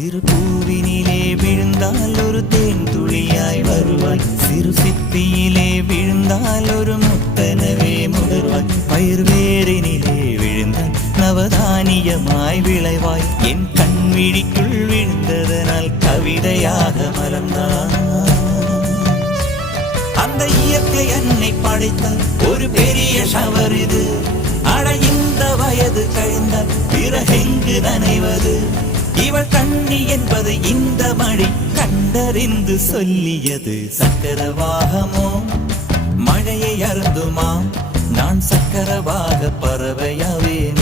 சிறு பூவினிலே விழுந்தால் ஒரு தேன் துளியாய் வருவாய், சிறு சிப்பியிலே விழுந்தால் ஒரு முத்தனவே முடர்வாய், பயிர் வேரினிலே விழுந்தால் நவதானியமாய் விளைவாய், என் கண்விழிக்குள் விழுந்ததனால் கவிதையாக மலர்ந்தாய். அந்த இயற்கை என்னை படைத்தால் ஒரு பெரிய ஷவர் இது, அட இந்த வயது கழிந்தால் பிறகெங்கு நனைவது, இவள் கண்ணி என்பது இந்த மழை கண்டறிந்து சொல்லியது. சக்கரவாகமோ மழையை அருந்துமா, நான் சக்கரவாக பறவையாவேன்.